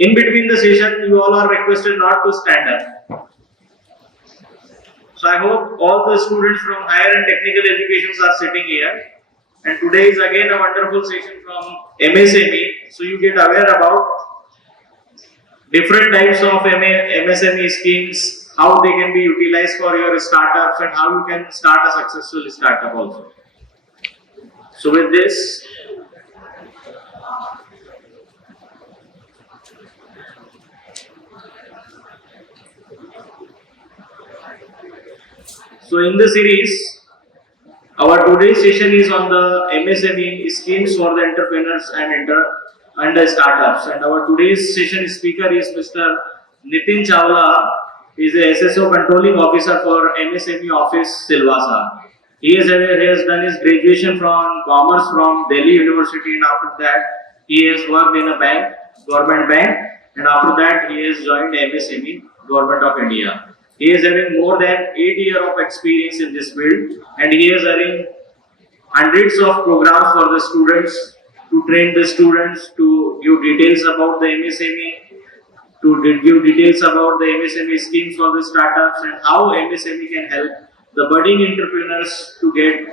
In between the session, you all are requested not to stand up. So I hope all the students from higher and technical educations are sitting here. And today is again a wonderful session from MSME. So you get aware about different types of MSME schemes, how they can be utilized for your startups, and how you can start a successful startup also. So with this, so in the series, our today's session is on the MSME schemes for the entrepreneurs and the startups. And our today's session speaker is Mr. Nitin Chawla. He is the SSO Controlling Officer for MSME Office, Silvassa. He has done his graduation from Commerce from Delhi University, and after that he has worked in a bank, government bank, and after that he has joined MSME, Government of India. He is having more than 8 years of experience in this field, and he is having hundreds of programs for the students, to train the students, to give details about the MSME, to give details about the MSME schemes for the startups, and how MSME can help the budding entrepreneurs to get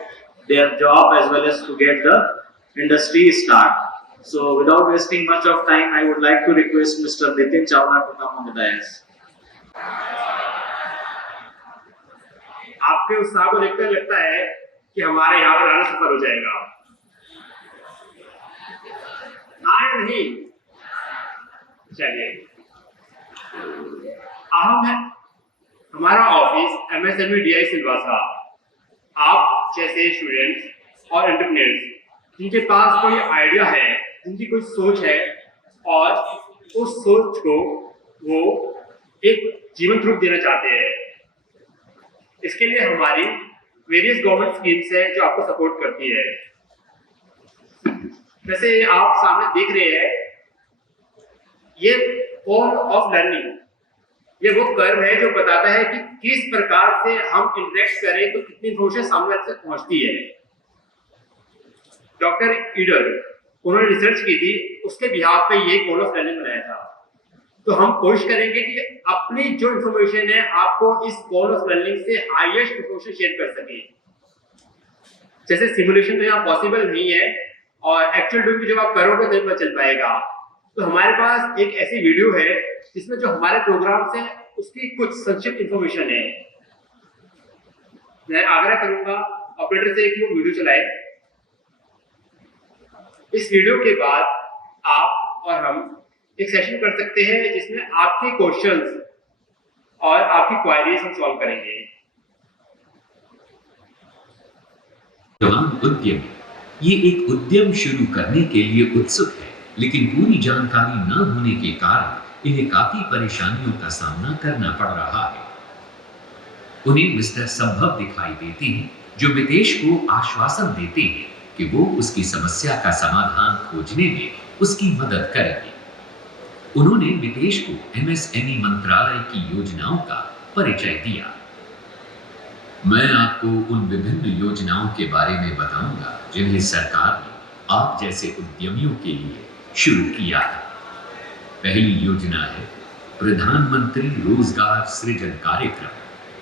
their job as well as to get the industry start. So without wasting much of time, I would like to request Mr. Nitin Chawla to come on the dais. आपके उत्साह को देखकर लगता है कि हमारे यहाँ पर आना सफल हो जाएगा। आए नहीं, चलिए। अहम है हमारा ऑफिस MSME DI सिलवासा। आप जैसे स्टूडेंट्स और एंटरप्रेन्योर्स जिनके पास कोई आइडिया है, जिनकी कोई सोच है और उस सोच को वो एक जीवंत रूप देना चाहते हैं, इसके लिए हमारी वेरियस गवर्नमेंट स्कीम्स है जो आपको सपोर्ट करती है। जैसे आप सामने देख रहे हैं, ये फॉर्म ऑफ लर्निंग, ये वो कर्व है जो बताता है कि किस प्रकार से हम इंटरेक्ट करें तो कितनी इन्फॉर्मेशन सामने तक पहुंचती है। डॉक्टर ईडर उन्होंने रिसर्च की थी, उसके बिहाफ पे ये कॉल ऑफ लर्निंग बनाया था। तो हम कोशिश करेंगे कि अपनी जो इन्फॉर्मेशन है आपको इस कॉल ऑफ लर्निंग से हाईएस्ट इन्फॉर्मेशन शेयर कर सके। जैसे सिमुलेशन तो यहाँ पॉसिबल नहीं है और एक्चुअल डूइंग जब आप करोगे तो पता चल पाएगा। तो हमारे पास एक ऐसी वीडियो है जिसमें जो हमारे प्रोग्राम से उसकी कुछ संक्षिप्त इन्फॉर्मेशन है। मैं आग्रह करूंगा ऑपरेटर से कि वो वीडियो चलाए। इस वीडियो के बाद आप और हम एक सेशन कर सकते हैं जिसमें आपके क्वेश्चंस और आपकी क्वेरीज हम सॉल्व करेंगे। जवान उद्यमी ये एक उद्यम शुरू करने के लिए उत्सुक है, लेकिन पूरी जानकारी न होने के कारण इन्हें काफी परेशानियों का सामना करना पड़ रहा है। उन्हें मिस्टर संभव दिखाई देते हैं जो मितेश को आश्वासन देते हैं कि वो उसकी समस्या का समाधान खोजने में उसकी मदद करेंगे। उन्होंने मितेश को MSME मंत्रालय की योजनाओं का परिचय दिया। मैं आपको उन विभिन्न योजनाओं के बारे में बताऊंगा जिन्हें सरकार ने आप जैसे उद्यमियों के लिए शुरू किया है। पहली योजना है प्रधानमंत्री रोजगार सृजन कार्यक्रम,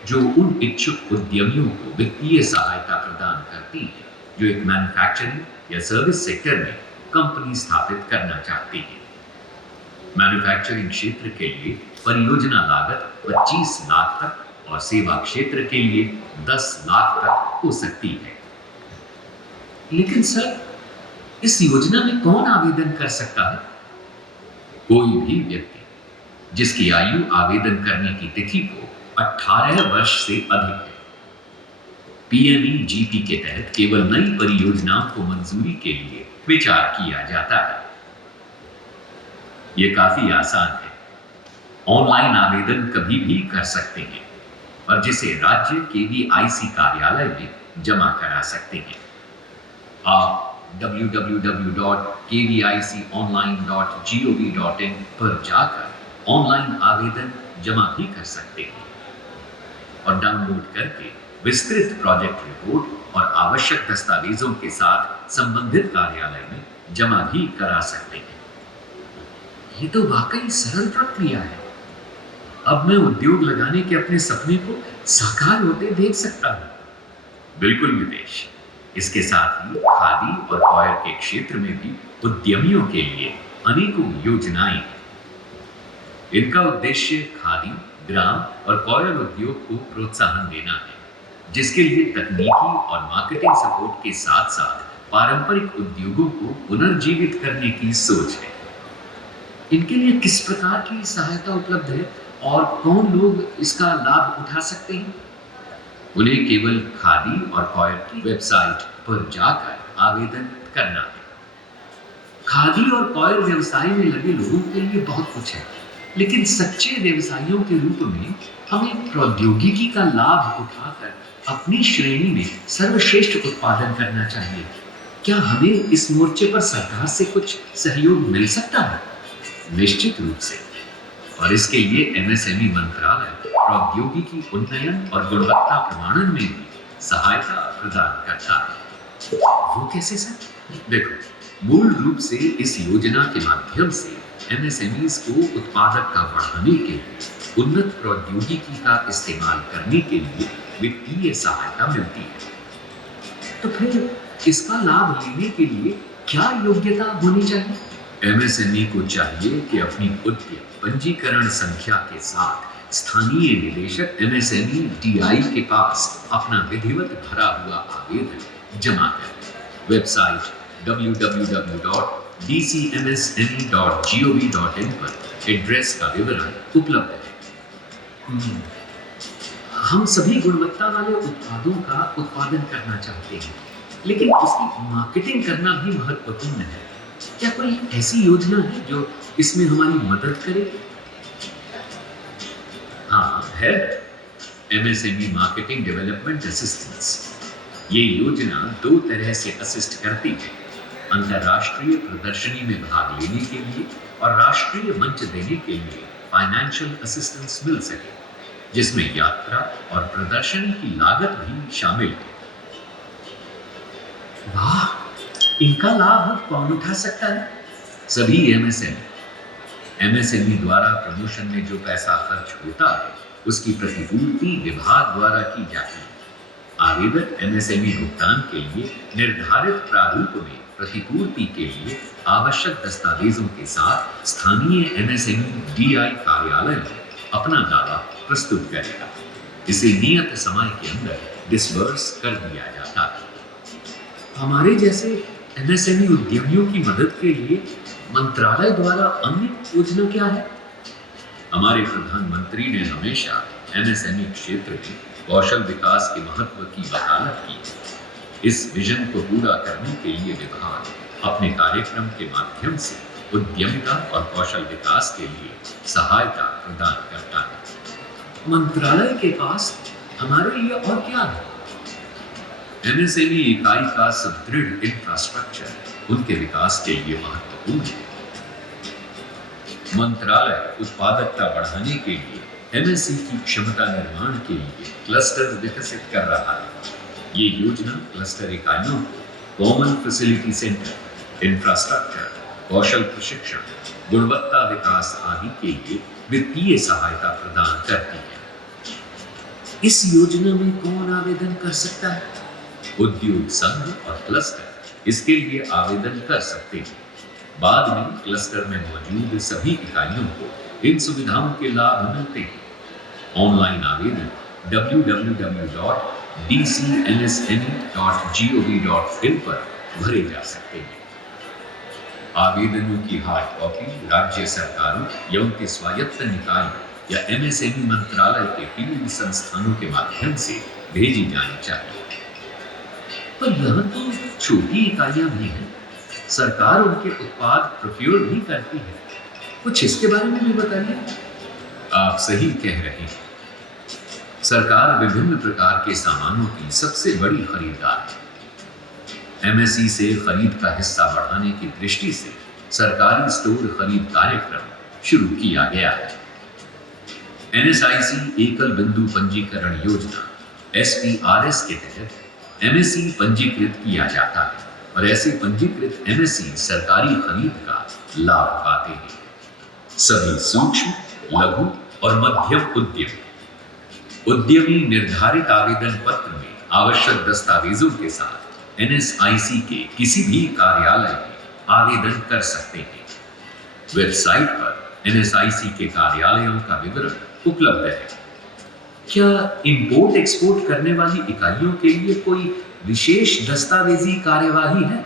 जो उन इच्छुक उद्यमियों को वित्तीय सहायता प्रदान करती है जो एक मैन्युफैक्चरिंग या सर्विस सेक्टर में कंपनी स्थापित करना चाहती है। मैन्युफैक्चरिंग क्षेत्र के लिए परियोजना लागत 25 लाख तक और सेवा क्षेत्र के लिए 10 लाख तक हो सकती है। लेकिन सर, इस योजना में कौन आवेदन कर सकता है? कोई भी व्यक्ति जिसकी आयु आवेदन करने की तिथि को 18 वर्ष से अधिक है। PMEGP के तहत केवल नई परियोजनाओं को मंजूरी के लिए विचार किया जाता है। यह काफी आसान है। ऑनलाइन आवेदन कभी भी कर सकते हैं और जिसे राज्य KVIC कार्यालय में जमा करा सकते हैं। आप www.kviconline.gov.in पर जाकर ऑनलाइन आवेदन जमा भी कर सकते हैं और डाउनलोड करके विस्तृत प्रोजेक्ट रिपोर्ट और आवश्यक दस्तावेजों के साथ संबंधित कार्यालय में जमा भी करा सकते हैं। ये तो वाकई सरल प्रक्रिया है। अब मैं उद्योग लगाने के अपने सपने को साकार होते देख सकता हूँ। बिल्कुल मितेश, इसके साथ ही खादी और कॉयर के क्षेत्र में भी उद्यमियों के लिए अनेकों योजनाएं हैं। इनका उद्देश्य खादी, ग्राम और कॉयर उद्योग को प्रोत्साहन देना है, जिसके लिए तकनीकी और मार्केटिंग सपोर्ट के साथ साथ पारंपरिक उद्योगों को पुनर्जीवित करने की सोच है। इनके लिए किस प्रकार की सहायता उपलब्ध है और कौन लोग इसका लाभ उठा सकते हैं? उन्हें केवल खादी और कॉयर की वेबसाइट पर जाकर आवेदन करना है। खादी और कॉयर व्यवसाय में लगे लोगों के लिए बहुत कुछ है, लेकिन सच्चे व्यवसायियों के रूप में हमें प्रौद्योगिकी का लाभ उठाकर अपनी श्रेणी में सर्वश्रेष्ठ उत्पादन करना चाहिए। क्या हमें इस मोर्चे पर सरकार से कुछ सहयोग मिल सकता है? निश्चित रूप से। और इसके लिए एमएसएमई मंत्रालय प्रौद्योगिकी उन्नयन और गुणवत्ता प्रमाणन में भी सहायता प्रदान करता है। वो कैसे सर? देखो, मूल रूप से इस योजना के माध्यम से एमएसएमईज को उत्पादकता बढ़ाने के लिए उन्नत प्रौद्योगिकी का इस्तेमाल करने के लिए वित्तीय सहायता मिलती है। तो फिर इसका लाभ लेने के लिए क्या योग्यता होनी चाहिए? एमएसएमई को चाहिए कि अपनी उद्यम पंजीकरण संख्या के साथ स्थानीय निदेशक एमएसएमई डीआई के पास अपना विधिवत भरा हुआ आवेदन जमा करें। वेबसाइट www.dcmsme.gov.in पर एड्रेस का विवरण उपलब्ध है। हम सभी गुणवत्ता वाले उत्पादों का उत्पादन करना चाहते हैं, लेकिन उसकी मार्केटिंग करना भी महत्वपूर्ण है। क्या कोई ऐसी योजना है जो इसमें हमारी मदद करे? हाँ है, एमएसएमई मार्केटिंग डेवलपमेंट असिस्टेंस। ये योजना दो तरह से असिस्ट करती है: अंतर्राष्ट्रीय प्रदर्शनी में भाग लेने के लिए और राष्ट्रीय मंच देने के लिए फाइनेंशियल असिस्टेंस मिल सके, जिसमें यात्रा और प्रदर्शनी की लागत भी शामिल है। वाह, इनका लाभ कौन उठा सकता है? सभी एमएसएमई द्वारा प्रमोशन में जो पैसा खर्च होता है, उसकी प्रतिपूर्ति विभाग द्वारा की जाती है। आवेदक एमएसएमई भुगतान के लिए निर्धारित प्रारूप में प्रतिपूर्ति के लिए आवश्यक दस्तावेजों के साथ स्थानीय एमएसएमई डीआई कार्यालय में अपना दावा प्रस्तुत करेगा। इसे नियत समय के अंदर डिसबर्स कर दिया जाता है। हमारे जैसे एमएसएमई उद्यमियों की मदद के लिए मंत्रालय द्वारा अन्य योजना क्या है? हमारे प्रधानमंत्री ने हमेशा एमएसएमई क्षेत्र में कौशल विकास के महत्व की वकालत की है। इस विजन को पूरा करने के लिए विभाग अपने कार्यक्रम के माध्यम से उद्यमिता और कौशल विकास के लिए सहायता प्रदान करता है। मंत्रालय के पास हमारे लिए और क्या है? एमएसएमई इकाई का सुदृढ़ इंफ्रास्ट्रक्चर उनके विकास के लिए महत्वपूर्ण है। मंत्रालय उत्पादकता बढ़ाने के लिए एमएसई की क्षमता निर्माण के लिए क्लस्टर विकसित कर रहा है। ये योजना क्लस्टर इकाइयों को कॉमन फैसिलिटी सेंटर, इंफ्रास्ट्रक्चर, कौशल प्रशिक्षण, गुणवत्ता विकास आदि के लिए वित्तीय सहायता प्रदान करती है। इस योजना में कौन आवेदन कर सकता है? उद्योग संघ और क्लस्टर इसके लिए आवेदन कर सकते हैं। बाद में क्लस्टर में मौजूद सभी इकाइयों को इन सुविधाओं के लाभ मिलते हैं। ऑनलाइन आवेदन www.dcmsme.gov.in पर भरे जा सकते हैं। आवेदनों की हार्ड कॉपी राज्य सरकारों या उनके स्वायत्त निकाय या एमएसएमई मंत्रालय के फील्ड संस्थानों के माध्यम से भेजी जानी चाहिए। पर यह तो छोटी इकाइयां भी हैं। सरकार उनके उत्पाद प्रोक्योर भी करती है। कुछ इसके बारे में भी बताइए। आप सही कह रहे हैं। सरकार विभिन्न प्रकार के सामानों की सबसे बड़ी खरीदार है। एमएसई से खरीद का हिस्सा बढ़ाने की दृष्टि से सरकारी स्टोर खरीद कार्यक्रम शुरू किया गया है। एनएसआईसी एकल बिंदु पंजीकरण योजना SPRS के तहत एमएसई पंजीकृत किया जाता है और ऐसे पंजीकृत एमएसई सरकारी खरीद का लाभ पाते हैं। सभी सूक्ष्म, लघु और मध्यम उद्यमी निर्धारित आवेदन पत्र में आवश्यक दस्तावेजों के साथ NSIC के किसी भी कार्यालय में आवेदन कर सकते हैं। वेबसाइट पर NSIC के कार्यालयों का विवरण उपलब्ध है। क्या इंपोर्ट एक्सपोर्ट करने वाली इकाइयों के लिए कोई विशेष दस्तावेजी कार्यवाही है?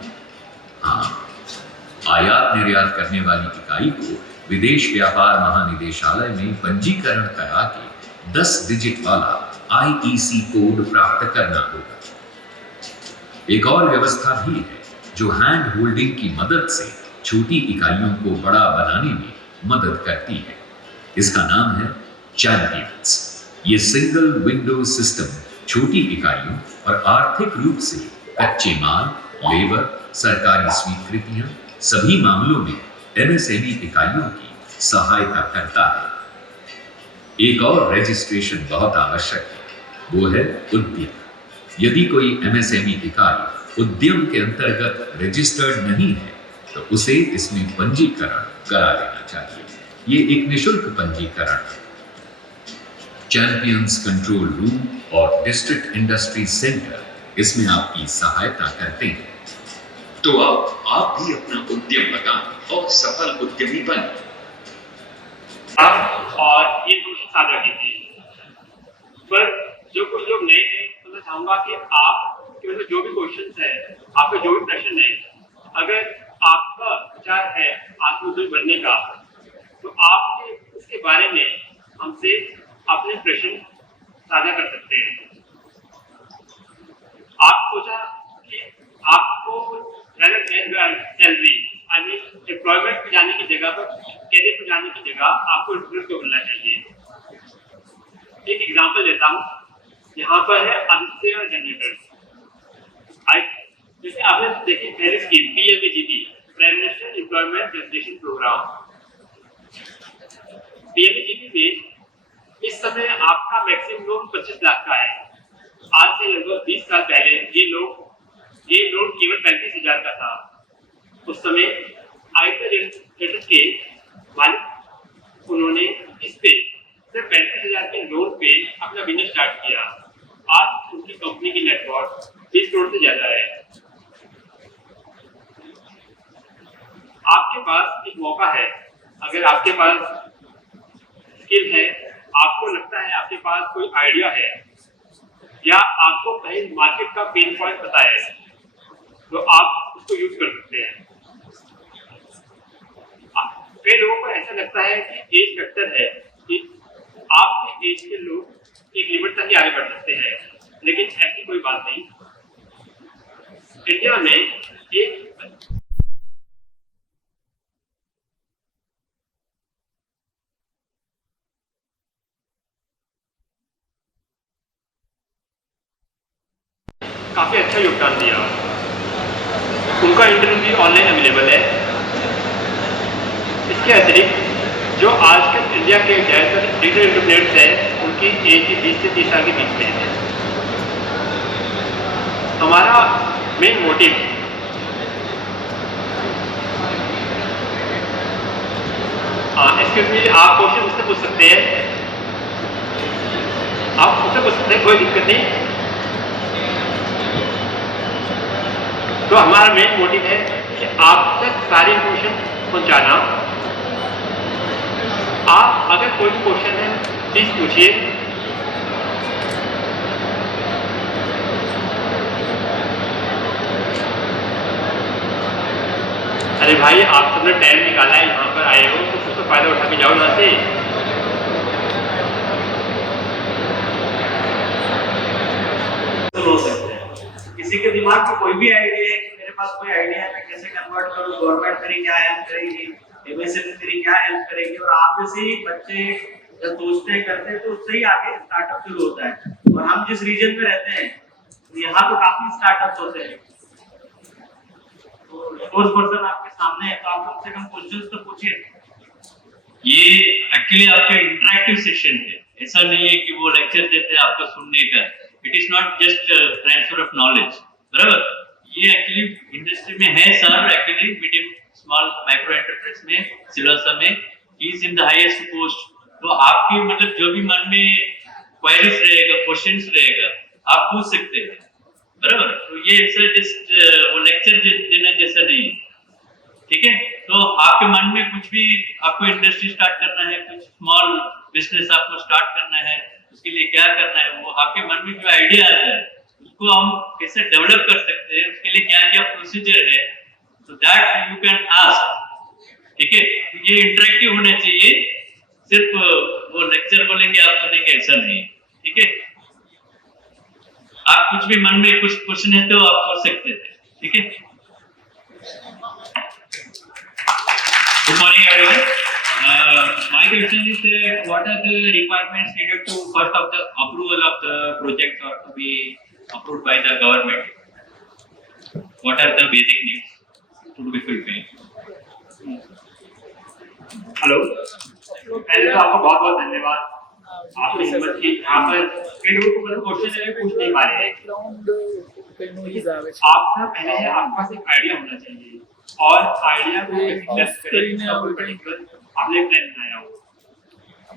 हाँ, आयात निर्यात करने वाली इकाई को विदेश व्यापार महानिदेशालय में पंजीकरण करा के 10 डिजिट वाला IEC कोड प्राप्त करना होगा। एक और व्यवस्था भी है जो हैंड होल्डिंग की मदद से छोटी इकाइयों को बड़ा बनाने में मदद करती है। इसका नाम है चैंपियंस। ये सिंगल विंडो सिस्टम छोटी इकाइयों और आर्थिक रूप से कच्चे माल, लेबर, सरकारी स्वीकृतियां सभी मामलों में MSME इकाइयों की सहायता करता है। एक और रजिस्ट्रेशन बहुत आवश्यक है, वो है उद्यम। यदि कोई MSME इकाई उद्यम के अंतर्गत रजिस्टर्ड नहीं है तो उसे इसमें पंजीकरण करा लेना चाहिए। ये एक निशुल्क पंजीकरण है। चैंपियंस कंट्रोल रूम और डिस्ट्रिक्ट इंडस्ट्री सेंटर इसमें आपकी सहायता करते हैं। तो आप भी अपना उद्यम लगाएं और सफल उद्यमी बनें। और ये दोषी साझा कीजिए। पर जो कुछ लोग नए हैं तो मैं चाहूंगा कि आप मतलब जो भी क्वेश्चन है, आपका जो भी प्रश्न है, अगर आपका विचार है आत्मोद्यमी बनने का, तो आप उसके बारे में हमसे अपने प्रश्न साझा कर सकते हैं। आप सोचा कि आपको सैलरी एम्प्लॉयमेंट पे जाने की जगह पर कैरियर पे जाने की जगह आपको इंटरव्यू क्यों मिलना चाहिए। एक एग्जांपल देता हूँ, यहाँ पर है आदित्य जनरेटर्स। जैसे आपने देखी पहले scheme PMAGP, prime minister employment generation programme. PMAGP में इस समय आपका मैक्सिमम लोन 25 लाख का है। आज से लगभग 20 साल पहले ये लोन केवल 35,000 का था। उस समय आदित्य जनरेटर्स के मालिक उन्होंने इस पे सिर्फ 35,000 के लोन पे अपना बिजनेस स्टार्ट किया। आज उनकी कंपनी की नेटवर्क 20 करोड़ से ज्यादा है। आपके पास एक मौका है, अगर आपके पास स्किल है, आपको लगता है आपके पास कोई आइडिया है या आपको कहीं मार्केट का पेन पॉइंट पता है, तो आप उसको यूज कर सकते हैं। कई लोगों को ऐसा लगता है कि एज फैक्टर है कि आपके एज के लोग एक लिमिट तक ही आगे बढ़ सकते हैं, लेकिन ऐसी कोई बात नहीं। इंडिया में एक काफी अच्छा योगदान दिया। उनका इंटरव्यू भी ऑनलाइन अवेलेबल है। इसके अतिरिक्त जो आजकल इंडिया के ज़्यादातर डिजिटल एंटरप्रेन्योर्स हैं, उनकी एज 20 से 30 साल के बीच में है। हमारा मेन मोटिव एक्सक्यूज मी, आप क्वेश्चन मुझसे पूछ सकते हैं, आप मुझसे पूछ सकते हैं, कोई दिक्कत नहीं। तो हमारा मेन मोटिव है कि आप तक सारी इंफॉर्मेशन पहुंचाना। आप अगर कोई भी क्वेश्चन है प्लीज पूछिए। अरे भाई, आप सबने टाइम निकाला है, यहाँ पर आए हो तो उसका फायदा उठा के जाओ यहाँ से। हो सकते हैं किसी के दिमाग में कोई भी आइडिया है कि मेरे पास कोई आइडिया है, मैं कैसे कन्वर्ट करूँ, गवर्नमेंट मेरी क्या हेल्प करेगी, MSME मेरी क्या हेल्प करेगी। और आप जैसे ही बच्चे जब सोचते हैं करते हैं तो उससे ही आगे स्टार्टअप शुरू होता है। और हम जिस रीजन में रहते हैं यहाँ तो काफी स्टार्टअप होते हैं। तो रिसोर्स पर्सन आपके सामने है, तो आप कम से कम क्वेश्चंस तो पूछिए। ये एक्चुअली आपका इंटरेक्टिव सेशन है, ऐसा नहीं है कि वो लेक्चर देते हैं आपका सुनने का। It is not just transfer of knowledge, बराबर। ये एक्चुअली इंडस्ट्री में है sir, actually medium small micro enterprise में सिलवासा में he is in the highest post, तो आपके मतलब जो भी मन में क्वेरीज रहेगा, क्वेश्चंस रहेगा, आप पूछ सकते हैं, बराबर। तो ये ऐसा जस्ट वो लेक्चर देना जैसा नहीं है, ठीक है। तो आपके मन में कुछ भी, आपको इंडस्ट्री स्टार्ट करना है, कुछ स्मॉल बिजनेस आपको स्टार्ट करना है, उसके लिए क्या करना है, वो आपके मन में जो आइडिया आता है उसको हम कैसे डेवलप कर सकते हैं, उसके लिए क्या क्या प्रोसीजर है, तो दैट यू कैन आस्क, ठीक है। ये इंटरेक्टिव होना चाहिए, सिर्फ वो लेक्चर बोलेंगे आप सुनेंगे ऐसा नहीं, ठीक है। आप कुछ भी मन में कुछ क्वेश्चन है तो आप पूछ सकते थे, ठीक है। Good morning, everyone. My question is what are the requirements needed to first of the approval of the project or to be approved by the government? What are the basic needs to be fulfilled? Hello, पहले तो आपका बहुत बहुत धन्यवाद, आपने हिम्मत की। यहाँ पर कई लोगों को मतलब क्वेश्चन है पूछ नहीं पा रहे हैं। आपका पहले है, आपके पास एक आइडिया होना चाहिए और आइडिया को टेस्ट करें, आपने प्लान बनाया हो,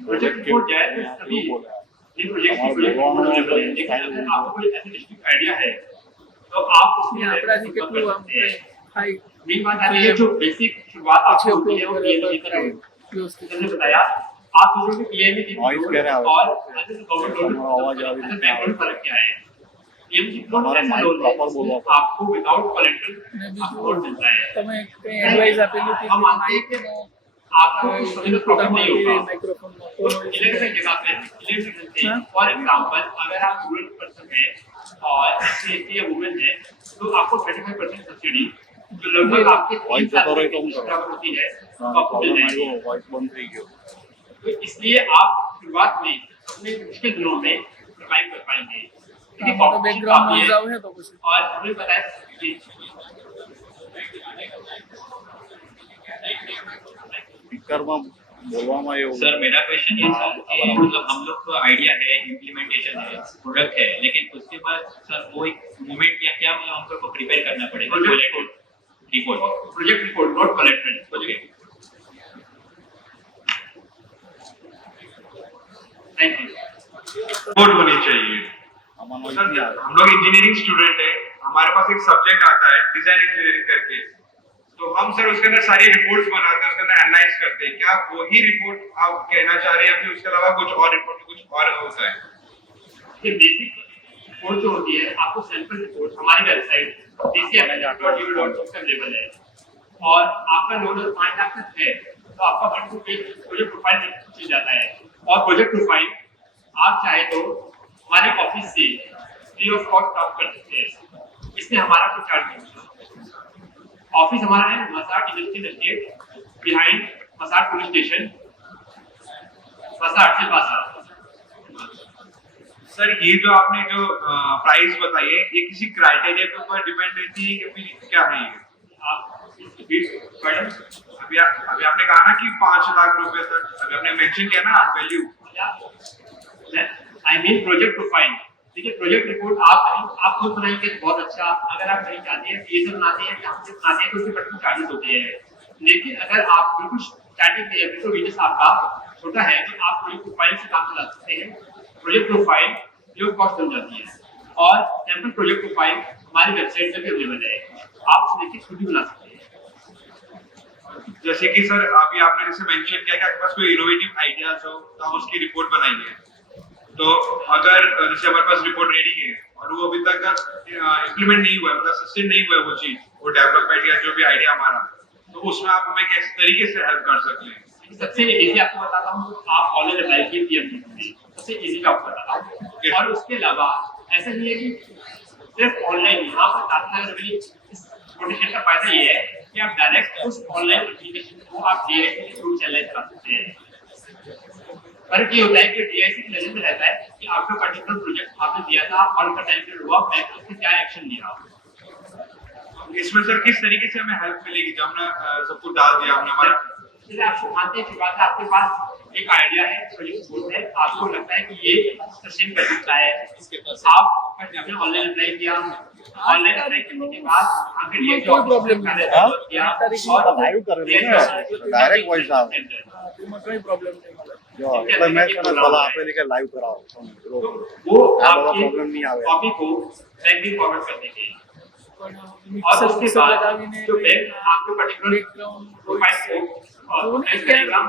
प्रोजेक्ट रिपोर्ट जाए तो सभी ये प्रोजेक्ट की प्रोजेक्ट अवेलेबल है। लेकिन अगर आपको कोई ऐसा डिस्ट्रिक्ट आइडिया है तो आप उसमें मेन बात आती है जो बेसिक शुरुआत आपको होती है वो पीएमजी की होगी। जैसे बताया, आप सोचोगे पीएमजी की और गवर्नमेंट आवाज आ रही है, बैकग्राउंड फर्क क्या है। पीएमजी लोन ऐसा लोन है आपको विदाउट कोलेटरल आपको लोन मिलता है। તમે કઈ એડવાઇસ આપેલી હતી हम मानते हैं कि आपको कुछ समझ में प्रॉब्लम नहीं होगा तो इलेक्ट्रिक जगह पे इलेक्ट्रिक से फॉर एग्जांपल अगर आप रूरल पर्सन हैं और एससी या वुमेन है तो आपको 35% सब्सिडी जो लगभग आपके 3 साल बराबर होती है तो आपको मिल जाएगी। तो इसलिए आप शुरुआत में अपने मुश्किल दिनों में सर्वाइव कर पाएंगे क्योंकि બેકગ્રાઉન્ડ નોઇઝ આવે તો પછી और हमें पता है कि सर मेरा क्वेश्चन ये था कि मतलब हम लोग को आइडिया है, इम्प्लीमेंटेशन है, प्रोडक्ट है, लेकिन उसके बाद सर वो एक मूवमेंट या क्या मतलब हमको को प्रिपेयर करना पड़ेगा, project report not collected project. Thank you. Report होनी चाहिए। सर हम लोग इंजीनियरिंग स्टूडेंट है, हमारे पास एक सब्जेक्ट आता है डिजाइन इंजीनियरिंग करके, तो हम सर उसके अंदर सारी रिपोर्ट्स बनाते हैं, उसके अंदर एनालाइज करते हैं। क्या वही रिपोर्ट आप कहना चाह रहे हैं या फिर उसके अलावा कुछ और रिपोर्ट कुछ और होता है? ये बेसिक रिपोर्ट जो होती है आपको सैंपल रिपोर्ट हमारी वेबसाइट dcfn.edu.com पे अवेलेबल है और आपका लोन 5 लाख तक है तो आपका 1 to 8 प्रोजेक्ट प्रोफाइल मिल जाता है। और प्रोजेक्ट प्रोफाइल आप चाहे तो हमारे ऑफिस से फ्री ऑफ कॉस्ट प्राप्त कर सकते हैं, इसमें हमारा कोई चार्ज नहीं होता। ऑफिस हमारा है Masat industrial estate behind Masat police station, Masat से बासा। सर ये जो आपने जो प्राइस बताई है ये किसी क्राइटेरिया के ऊपर डिपेंड रहती है कि फिर क्या है ये? मैडम अभी आपने कहा ना कि 5 लाख रुपए तक, अभी आपने मेंशन किया ना value, I mean project profile. देखिए प्रोजेक्ट रिपोर्ट आप खुद बनाएंगे तो बहुत अच्छा, अगर आप नहीं चाहते हैं ये सब बनाते हैं या फिर बनाते हैं तो उसके पर्सनल चार्जेस होते हैं। लेकिन अगर आप बिल्कुल स्टार्टिंग में बिल्कुल बिजनेस आपका छोटा है तो आप प्रोजेक्ट प्रोफाइल से काम चला सकते हैं। प्रोजेक्ट प्रोफाइल जो कॉस्ट बन जाती है और सैंपल प्रोजेक्ट प्रोफाइल हमारी वेबसाइट पर भी अवेलेबल है, आप उसे देखिए खुद भी बना सकते हैं। जैसे कि सर अभी आपने जैसे मेंशन किया कि आपके पास कोई इनोवेटिव आइडियाज हो तो हम उसकी रिपोर्ट बनाएंगे, तो अगर जैसे हमारे पास रिपोर्ट रेडी है और वो अभी तक इम्प्लीमेंट नहीं हुआ, मतलब सस्टेन नहीं हुआ वो चीज, वो डेवलपमेंट या जो भी आइडिया हमारा, तो उसमें आप हमें किस तरीके से हेल्प कर सकते हैं? सबसे इजी आपको बताता हूँ, आप ऑनलाइन अप्लाई कीजिए, सबसे इजी आपको बताता हूँ। और उसके अलावा ऐसा नहीं है कि सिर्फ ऑनलाइन, यहाँ पर तात्कालिक का फायदा ये है कि आप डायरेक्ट उस ऑनलाइन एप्लीकेशन को आप डीआईसी के थ्रू चैनल चला सकते हैं। पर ये होता है कि डीआईसी के नजर में रहता है कि आपका पर्टिकुलर प्रोजेक्ट आपने दिया था और उनका टाइम पीरियड हुआ, बैंक उसने क्या एक्शन लिया। इसमें सर किस तरीके से हमें हेल्प मिलेगी जब हमने सब कुछ डाल दिया हमने हमारा? इसलिए आपको मानते हैं कि बात है, आपके पास एक आइडिया है, प्रोजेक्ट है, आपको लगता है कि ये सस्टेन कर सकता है, आप आपने ऑनलाइन अप्लाई किया, ऑनलाइन अप्लाई करने के बाद आपने कोई DSC problem ऑफिस नहीं। का हाँ? किया और લાઈવ કરેલું ને ડાયરેક્ટ વોઇસ આવે તેમાં કઈ પ્રોબ્લેમ નહીં મળે. જો એટલે મેં તને સલાહ આપેલી કે લાઈવ કરાવો वो આ બધા आपकी પ્રોબ્લેમ નહીં આવે कॉपी को बैंक में फॉरवर्ड कर देंगे પણ और મિક્સર उसके મિક્સર बाद લગાવીને जो बैंक आपके पर्टिकुलर બેકગ્રાઉન્ડ प्रोफाइल को वो नहीं ट्रेस करेगा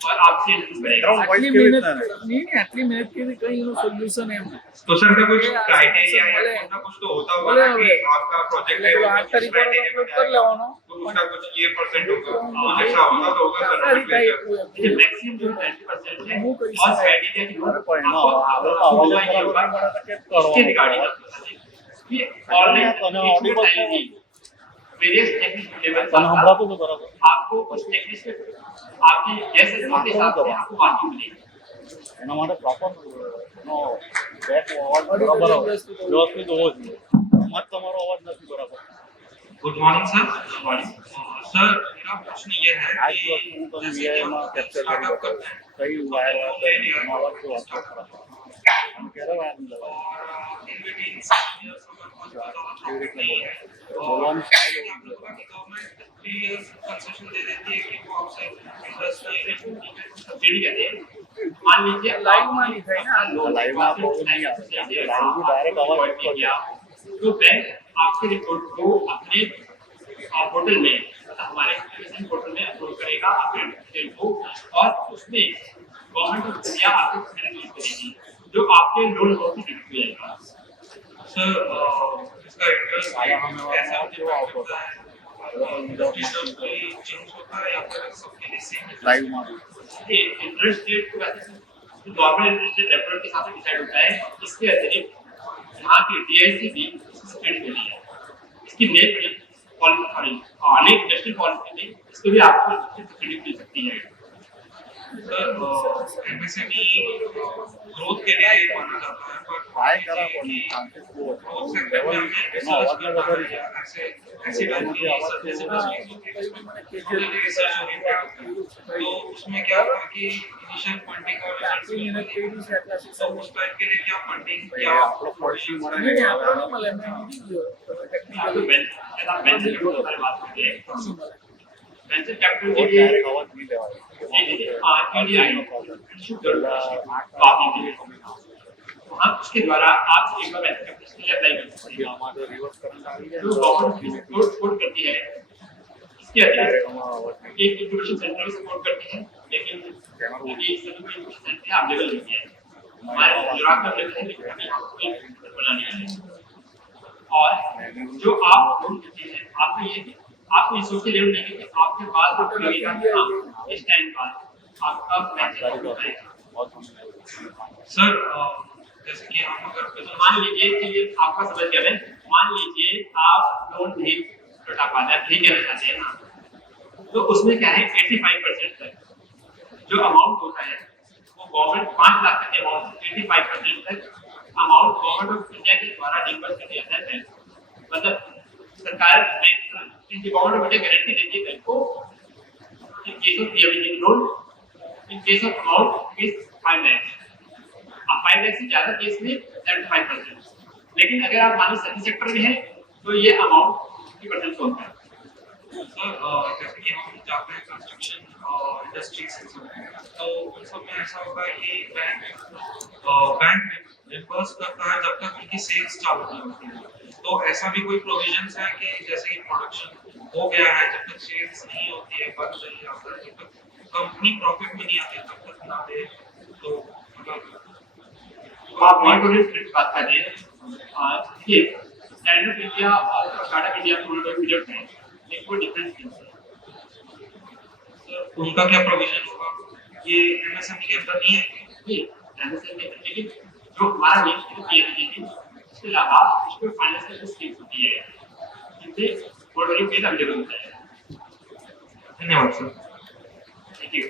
और आपसे इंटरव्यू करेगा Background voice આટલી કેવી મહેનત રીતના ને? નહીં નહીં આટલી મહેનત કરી કઈ એનું સોલ્યુશન એમ तो सर का कुछ ये आसान क्राइटेरिया या बोले। कुछ ना कुछ तो होता होगा बोले ना कि हुए। आपका प्रोजेक्ट એટલે है પેલો वो 8 कुछ તારીખ વાળો criteria અપલોડ में કરી आएगा। લેવાનો तो उसका कुछ ये परसेंट होगा तो कुछ ऐसा होता तो होगा सर તારી કાંઈ nomenclature। ये मैक्सिमम जो 90% है वो कोई और सा- क्राइटेरिया की અરે પણ એનો आपको આપણે તો आपको અવાજ ये होगा બરાબર નહીં મળે તો કેમ इसके કરવાનું? रिगार्डिंग ये ऑनलाइन તને audible છે? वेरियस टेक्निकल लेवल તને સંભળાતું તો બરાબર आपको कुछ टेक्निक्स में आपकी जैसे के हिसाब से आपको मार्किंग मिलेगी એના માટે પ્રોપર એનો બેક અવાજ બરાબર આવે વ્યવસ્થિત હોવો જોઈએ મત તમારો અવાજ નથી બરાબર गुड मॉर्निंग सर सर मेरा प्रश्न ये है આ જ વસ્તુ હું તમને વીઆઈમાં કેપ્ચર કરી स्टार्टअप બતાવું करते हैं કઈ વાયર વાયર એનો અવાજ કેવો આવતો ખરાબ અને ક્યારે વાયર નહીં લગાવવાનો? और इन बिटवीन કેવી રીતના બોલવાનું સ્ટાઇલ હોવી જોઈએ गवर्नमेंट 3 इयर्स कंसेशन दे देती है कि वो आउटसाइड इंडस्ट्री सब्सिडी कहते हैं मान लीजिए લાઈવ માં નહીં થાય ને લાઈવમાં પ્રોબ્લેમ નહીં આવે લાઈવ ડાયરેક્ટ અવાજ ઉપર જાય तो बैंक आपके रिपोर्ट को अपने पोर्टल में हमारे एप्लीकेशन पोर्टल में अपलोड करेगा आपके रिपोर्ट को और उसमें गवर्नमेंट ऑफ इंडिया आपको रिलीज करेगी जो आपके लोन अमाउंट की डिटेल जाएगा सर इसका इंटरेस्ट आया हमें कैसा क्यों आउट होता है चेंज होता है या फिर सबके लिए सेम લાઈવમાં इंटरेस्ट रेट को वैसे नॉर्मल इंटरेस्ट रेट रेपो के साथ डिसाइड होता है इसके अतिरिक्त यहाँ की डीआईसी भी स्टेट के लिए इसकी नेट पॉलिसी अनेक इंडस्ट्रियल पॉलिसी में इसको भी आपको सब्सिडी मिल सकती है सर एमएसएमई ग्रोथ के लिए माना जाता है पर ટ્રાય કરા પણ ચાન્સીસ બહુ ग्रोथ ઓછા सेक्टर में हमने એનો અવાજને વધારી જાય ऐसे ऐसी टाइप की रिसर्च रिसर्च हो रही है तो उसमें क्या था कि इनिशियल फंडिंग और આટલી મહેનત કરી છે આટલા तो શિક્ષણ उस टाइप के लिए क्या फंडिंग ભાઈ, क्या આપણો પડશી મળે નહીં ને નહીં આપણો નહીં મળે મેં કીધું ટેકનિકલી वेंचर कैपिटल की बात करते हैं નહીં મળે वेंचर कैपिटल के બહુ लिए ડાયરેક્ટ અવાજ નહીં લેવાય इंडिया इशू कर रहा है कॉपी के लिए वहाँ उसके द्वारा आप एक बार वेंचर कैपिटल के लिए अप्लाई कर सकते પછી આમાં જો રિવર્સ કરંટ આવી જાય हैं जो गवर्नमेंट सपोर्ट करती है इसके अतिरिक्त ડાયરેક્ટ આમાં અવાજ નહીં एक इंक्यूबेशन सेंटर भी सपोर्ट करती है लेकिन अभी इस समय कोई इंक्यूबेशन सेंटर अवेलेबल नहीं है हमारे गुजरात में अवेलेबल है लेकिन अभी कोई बनाने वाले हैं। और जो आप लोन देते हैं आपको ये आपको इस सोच के लेवल नहीं कि आपके पास लगेगा कि हाँ इस टाइम बाद आपका मैच સારી होगा વાત છે. बहुत समझ सर जैसे कि हम अगर तो मान लीजिए कि ये आपका समझ गया है मान लीजिए आप लोन नहीं लौटा पाते हैं नहीं करना चाहते हैं ना तो उसमें क्या है 85% तक जो अमाउंट होता है वो गवर्नमेंट 5 लाख तक के अमाउंट 85% तक अमाउंट गवर्नमेंट ऑफ इंडिया के द्वारा डिस्बर्स कर दिया जाता है मतलब सरकार इनकी गवर्नमेंट मुझे गारंटी देती है बैंक को in case of PMG loan in case of amount is 5 lakh अब 5 लाख से ज्यादा केस में 75%, लेकिन अगर आप मानो सर्विस सेक्टर में है तो ये अमाउंट 50% होता है। सर जैसे कि हम जाते हैं कंस्ट्रक्शन इंडस्ट्री से तो उन सब में ऐसा होता है कि बैंक रिवर्स करता है जब तक उनकी सेल्स चालू नहीं होती है तो ऐसा भी कोई प्रोविजंस है कि जैसे कि प्रोडक्शन हो गया है जब तक सेल्स नहीं होती है बंद नहीं या फिर जब तक कंपनी प्रॉफिट में नहीं आती तब तक ना दे तो मतलब तो आप मॉनिटरिंग की बात कर रहे हैं ये स्टैंड अप इंडिया और स्टार्टअप इंडिया दोनों प्रोजेक्ट हैं लेकिन वो डिफरेंस है उनका क्या प्रोविजन होगा ये एमएसएमई के अंदर नहीं है ये एमएसएमई लेकिन जो हमारा मेन स्कीम पीएमजी थी इसके अलावा इसमें फाइनेंशियल स्कीम होती है जिनसे मॉनिटरिंग बेस अवेलेबल होता है। धन्यवाद सर थैंक यू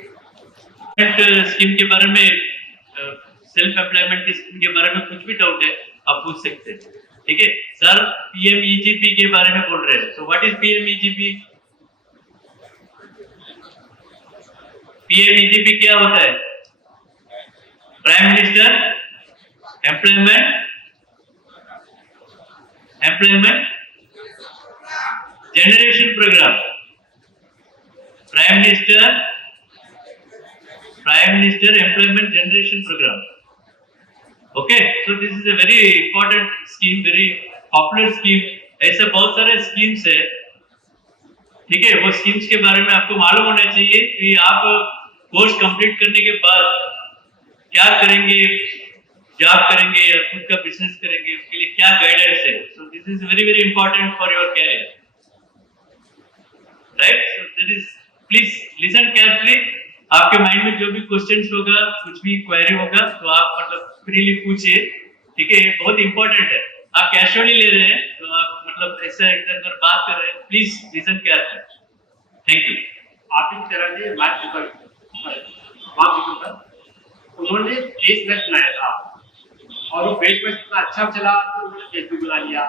स्कीम के बारे में सेल्फ एम्प्लॉयमेंट की स्कीम के बारे में कुछ भी डाउट है आप पूछ सकते हैं ठीक है सर पीएमईजीपी के बारे में बोल रहे हैं so what is PMEGP PMEGP क्या होता है prime minister employment employment generation programme, prime minister employment generation programme. Okay, so this is a very important scheme, very popular scheme. ऐसे बहुत सारे स्कीम्स है, ठीक है. वो स्कीम्स के बारे में आपको मालूम होना चाहिए कि आप कोर्स कंप्लीट करने के बाद क्या करेंगे, जॉब करेंगे या खुद का बिजनेस करेंगे, उसके लिए क्या गाइडेंस है. So this is very very important for your career, right. So this is, please listen carefully. आपके माइंड में जो भी क्वेश्चंस होगा, कुछ भी क्वेरी होगा, तो आप मतलब फ्रीली पूछिए, ठीक है. ये बहुत इंपॉर्टेंट है. आप कैजुअली ले रहे हैं तो आप मतलब ऐसा एकदम बात कर रहे हैं, please listen carefully. Thank you. आप इस तरह से उन्होंने फेस मैच बनाया था और वो फेस मैच इतना अच्छा चला तो उन्होंने फेस भी बुला लिया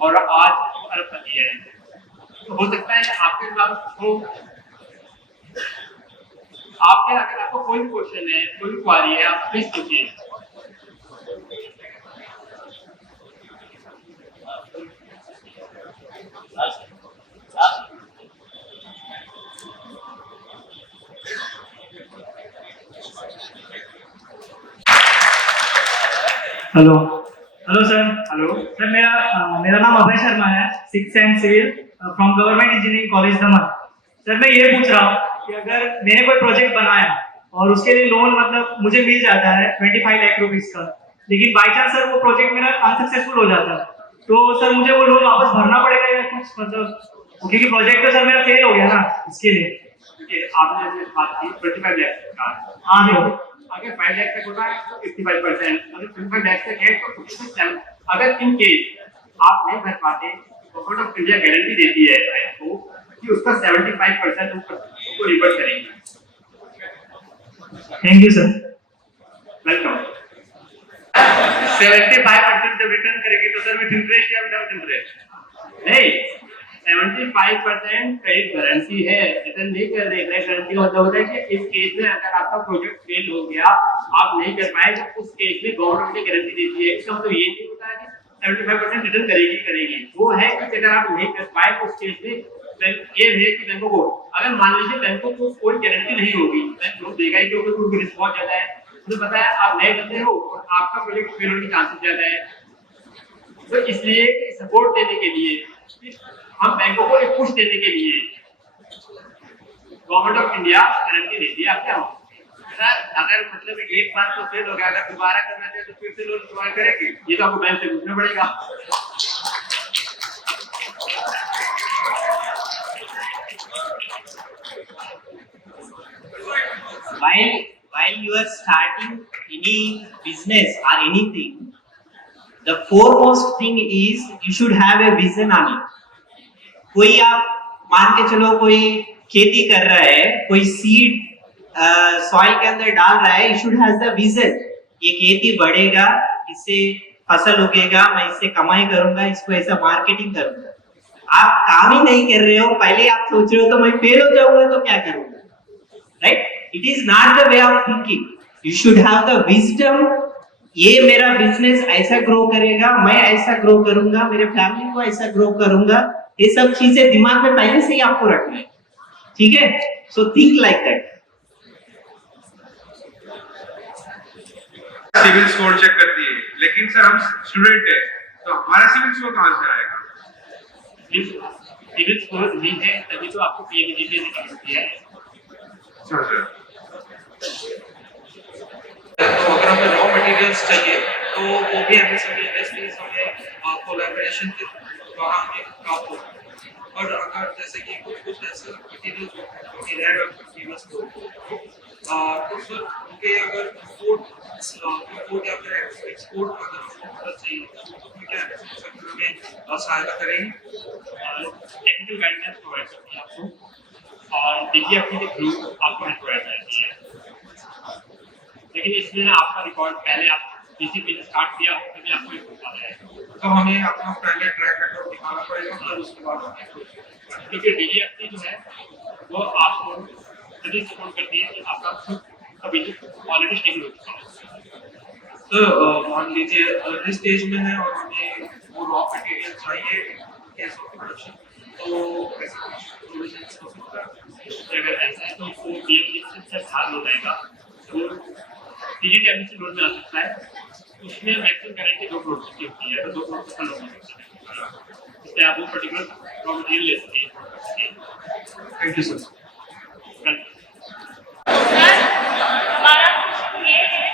और आज वो अरबपति है. तो हो सकता है आपके पास हो, आपके अगर आपको कोई भी क्वेश्चन है, कोई भी क्वारी है, आप प्लीज पूछिए. Hello hello sir. Hello sir मेरा नाम अभय शर्मा है, 6th sem civil from government engineering college Daman. Sir मैं ये पूछ रहा हूँ कि अगर मैंने कोई प्रोजेक्ट बनाया और उसके लिए लोन मतलब मुझे मिल जाता है 25 लाख रुपीस का, लेकिन बाई चांस सर वो प्रोजेक्ट मेरा अनसक्सेसफुल हो जाता है, तो सर मुझे वो लोन वापस भरना पड़ेगा या कुछ मतलब, क्योंकि प्रोजेक्ट तो सर मेरा फेल हो गया ना, इसके लिए. देखिए, आपने जैसे बात की 25 लाख का. हाँ सर. अगर 5 लाख तक होता है तो 55%, अगर 25 लाख तक है तो 57%. अगर इन केस आप नहीं भर पाते तो गवर्नमेंट ऑफ इंडिया गारंटी देती है बैंक को कि उसका 75% उसको रिवर्स करेंगे. Thank you sir. वेलकम. 75% जब रिटर्न करेंगे तो सर विद इंटरेस्ट या विदाउट इंटरेस्ट? नहीं, 75% क्रेडिट गारंटी है, रिटर्न नहीं कर रहे. क्रेडिट गारंटी का मतलब होता है कि इस केस में अगर आपका प्रोजेक्ट फेल हो गया, आप नहीं कर पाए, तो उस केस में गवर्नमेंट ने गारंटी देती है. इसका मतलब ये नहीं होता है कि 75% रिटर्न करेगी. वो है कि अगर आप नहीं कर पाए तो उस केस में बैंक ये है कि बैंकों को, अगर मान लीजिए बैंकों को कोई गारंटी नहीं होगी, बैंक लोन देगा ही क्योंकि उनको रिस्क बहुत ज्यादा है. तो पता है आप नए बंदे हो और आपका प्रोजेक्ट फेल होने के चांसेस ज्यादा है. तो इसलिए सपोर्ट देने के लिए, हम बैंकों को एक पुश देने के लिए गवर्नमेंट ऑफ इंडिया गारंटी देती है. आप क्या हो सर, अगर मतलब एक बार तो फेल हो गया, अगर दोबारा करना चाहिए तो फिर से लोन प्रोवाइड करेगी? ये तो आपको बैंक से पूछना पड़ेगा. While you are starting any business or anything, the foremost thing is you should have a vision on it. कोई आप मान के चलो कोई खेती कर रहा है, कोई सीड सॉइल के अंदर डाल रहा है, you should have the vision. ये खेती बढ़ेगा, इससे फसल उगेगा, मैं इससे कमाई करूंगा, इसको ऐसा मार्केटिंग करूंगा. आप काम ही नहीं कर रहे हो, पहले आप सोच रहे हो तो मैं फेल हो जाऊंगा तो क्या करूंगा, right? It is not the way of thinking. You should have the wisdom. ये मेरा बिजनेस ऐसा ग्रो करेगा, मैं ऐसा ग्रो करूंगा, मेरे फैमिली को ऐसा ग्रो करूंगा. ये सब चीजें दिमाग में पहले से ही आपको रखना है, ठीक है? So think like that. Civil score check करती है, लेकिन सर हम स्टूडेंट है तो हमारा सिविल स्कोर कहाँ से आएगा? सिविल स्कोर नहीं है तभी तो आपको पीएमजीपी निकालती है. अच्छा सर. तो अगर हमें रॉ मटेरियल्स चाहिए तो वो भी एमएसएमई इंडस्ट्रीज हमें कोलैबोरेशन के द्वारा हमें प्राप्त होगा. और अगर जैसे कि कुछ ऐसे मटेरियल्स जो कि रेयर और फेमस हो तो सर उनके अगर इंपोर्ट या फिर एक्सपोर्ट अगर मदद चाहिए तो क्या हमें सहायता करेंगे? टेक्निकल गाइडेंस प्रोवाइड करती है आपको और डीजीएफटी के थ्रू आपको प्रोवाइड करती है. लेकिन इसमें आपका रिकॉर्ड पहले आप डीसीपी ने स्टार्ट किया हो तभी आपको ये होता है. तो हमें अपना पहले ट्रैक रिकॉर्ड दिखाना पड़ेगा और उसके बाद क्योंकि डीजीएफटी जो है वो आपको तभी सपोर्ट करती है कि आपका खुद अभी ऑलरेडी स्टेबल हो चुका है. तो मान लीजिए अर्ली स्टेज में है और हमें वो रॉ मटेरियल चाहिए केस ऑफ प्रोडक्शन, तो ऐसा कुछ प्रोविजंस हो सकता है? अगर ऐसा है तो वो डीएमसी से भाग हो जाएगा, तो टीजीटी लोन में आ सकता है। उसमें मैक्सिमम गारंटी 2 करोड़ की होती है, तो 2 करोड़ का लोन हो सकता है, इससे आप वो पर्टिकुलर रॉ मटेरियल ले सकते हैं। Thank you sir. हमारा क्वेश्चन ये है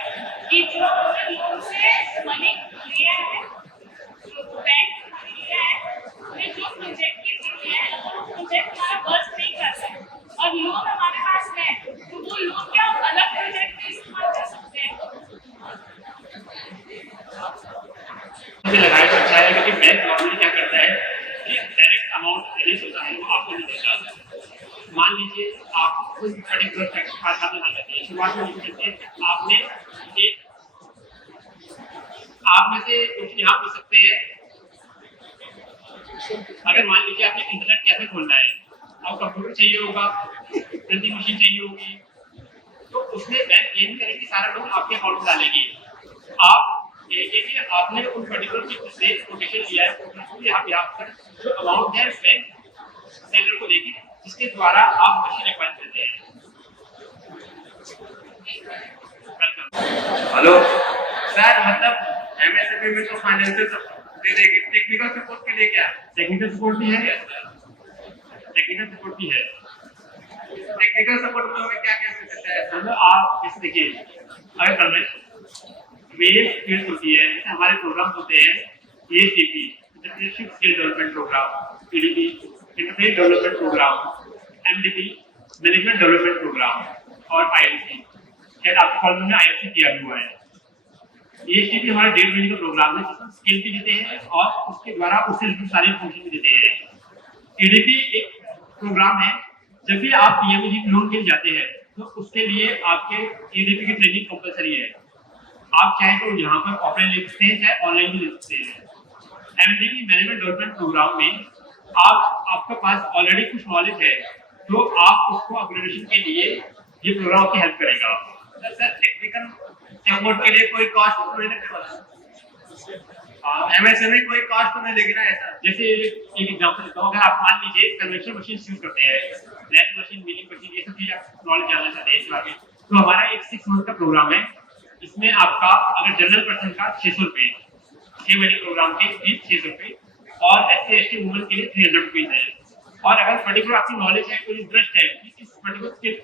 कि जो हमने लोन से मनी लिया है, जो बैंक से मनी लिया है, उसमें जो प्रोजेक्ट की फी है, अगर वो प्रोजेक्ट हमारा वर्क नहीं करता है और लोन हमारे पास है, तो वो लोन क्या हम अलग प्रोजेक्ट में इस्तेमाल कर सकते हैं? मुझे लगाया जाता है, क्योंकि बैंक नॉर्मली क्या करता है कि डायरेक्ट अमाउंट रिलीज होता है वो आपको नहीं देता। मान लीजिए आप उस पर्टिकुलर खाता में लगाते हैं, शुरुआत में आपने एक आप में से कुछ यहाँ पूछ सकते हैं, अगर मान लीजिए आपने इंटरनेट कैफे खोलना है, और कंप्यूटर चाहिए होगा, प्रिंटिंग मशीन चाहिए होगी, तो उसमें बैंक ये नहीं करेगी सारा लोन आपके अकाउंट में डालेगी। आप देखिए आपने उन पर्टिकुलर चीज से कोटेशन लिया है, कोटेशन आप यहाँ पर जो अमाउंट है बैंक सेलर को देगी, जिसके द्वारा आप मशीन एक्वायर करते हैं। हेलो सर, मतलब एमएसएमई में तो फाइनेंशियल दे देगी, टेक्निकल सपोर्ट के लिए क्या? टेक्निकल सपोर्ट भी है, टेक्निकल सपोर्ट भी है। टेक्निकल सपोर्ट में हमें क्या क्या मिल सकता है? मतलब आप जैसे देखिए, अगर कन्वेंशन वेरियस फील्ड होती है, जैसे हमारे प्रोग्राम होते हैं ACP, entrepreneurship skill development programme, PDP entrepreneur development programme, MDP management development programme और आईएलसी। शायद आपके कॉलेज में आईएलसी किया हुआ है। एसीपी हमारा 1.5 महीने का प्रोग्राम है, जिसमें स्किल भी देते हैं और उसके द्वारा उससे रिलेटेड सारे फंक्शन भी देते हैं। पीडीपी एक प्रोग्राम है, जब भी आप पीएमजी लोन के लिए जाते हैं तो उसके लिए आपके ईडीपी की ट्रेनिंग कंपलसरी है। आप चाहे तो यहाँ पर ऑफलाइन ले सकते हैं, चाहे ऑनलाइन भी ले सकते हैं। एमडीपी मैनेजमेंट डेवलपमेंट प्रोग्राम में आपके पास ऑलरेडी कुछ नॉलेज है, तो आप उसको अपग्रेडेशन के लिए ये प्रोग्राम आपकी हेल्प करेगा। सर, टेक्निकल सपोर्ट के लिए कोई कॉस्ट तो नहीं लगने वाला? एमएसएमई कोई कॉस्ट तो नहीं लेगी ना ऐसा? जैसे एक एग्जांपल देता हूँ, अगर आप मान लीजिए कन्वेंशनल मशीन यूज करते हैं, लैथ मशीन, मिलिंग मशीन, ये सब चीज आप नॉलेज जानना चाहते हैं इस बारे में, तो हमारा एक 6 मंथ का प्रोग्राम है। इसमें आपका अगर जनरल पर्सन का 600 रुपये, 6 महीने प्रोग्राम के फीस 600 रुपये, और SC/ST वुमेन के लिए 300 रुपीज है। और अगर पर्टिकुलर आपकी नॉलेज है, कोई इंटरेस्ट है कि इस पर्टिकुलर स्किल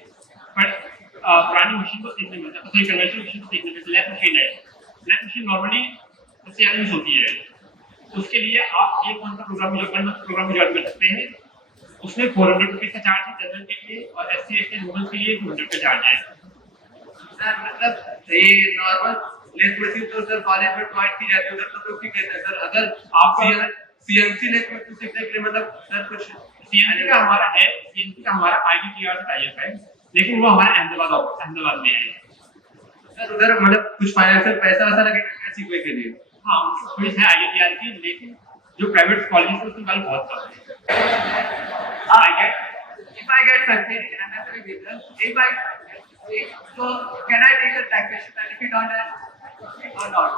पर पुरानी मशीन को सीखने मिलता है, तो कन्वेंशनल मशीन को सीखने मिलता है। लैथ मशीन है, लैथ मशीन नॉर्मली सबसे यूज होती है, उसके लिए आप 1 मंथ का प्रोग्राम ज्वाइन कर सकते हैं। उसमें 400 रुपीज का चार्ज है जनरल के लिए, और SC/ST वुमेन के लिए 200 का चार्ज है। सर, मतलब ये नॉर्मल लेथ मशीन तो सर कॉलेज में प्रोवाइड की जाती है, उधर तो लोग भी कहते हैं। सर, अगर आप सीएनसी लेथ मशीन सीखने के लिए मतलब सर कुछ सीएनसी का हमारा है, सीएनसी का हमारा IITR से टाई अप है, लेकिन वो हमारे अहमदाबाद में है। सर, उधर मतलब कुछ फाइनेंशियल पैसा वैसा लगेगा सीखने के लिए? हाँ, थोड़ी है IITR की, लेकिन जो प्राइवेट कॉलेज है उसमें वाले बहुत कम है। If I get succeed in MSME business, so can I take the taxation benefit on that or not?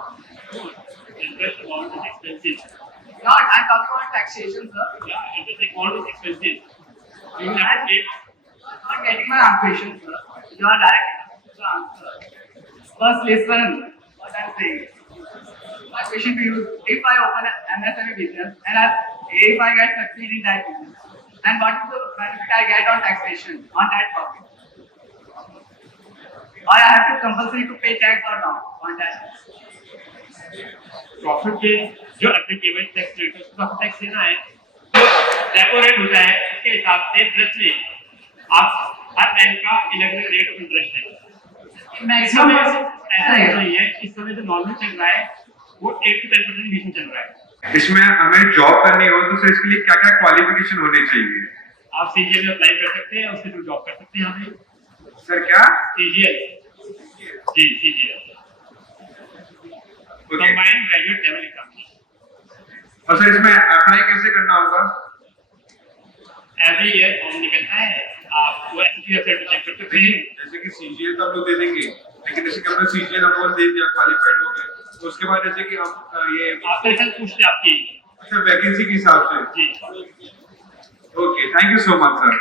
Interest amount is expensive. Not, I'm talking about taxation, sir. Yeah, interest amount is expensive. You have to pay. I'm not getting my question, sir. You are direct to answer. First, listen what I'm saying. My question to you: if I open an MSME business and if I get succeed in that business, and what is the benefit I get on taxation on that profit? Or I have to compulsory to pay tax or not on that? Profit के जो applicable tax rate है उसका tax देना है, तो repo rate होता है, उसके हिसाब से प्लस में आप हर बैंक का अलग रेट ऑफ इंटरेस्ट है। मैक्सिमम ऐसा नहीं है, इस समय जो नॉर्मल चल रहा है वो 8 से 10% बीच में चल रहा है। इसमें हमें जॉब करनी हो तो सर इसके लिए क्या क्या क्वालिफिकेशन होने चाहिए? आप सीजीएल में अप्लाई कर सकते हैं, उससे जॉब कर सकते हैं। हमें सर क्या सीजीएल? जी, CGL, combined graduate level examination. और सर इसमें अप्लाई कैसे करना होगा? एवरी ईयर फॉर्म निकलता है, आप वो एसपी वेबसाइट पे चेक कर सकते हैं। जैसे कि सीजीएल तो हम लोग दे देंगे, लेकिन जैसे कि हमने सीजीएल अप्रूवल दे दिया, क्वालिफाइड हो गए, तो उसके बाद जैसे कि हम ये आपका रिजल्ट पूछते हैं आपकी अच्छा, वैकेंसी के हिसाब से। जी okay, thank you so much sir.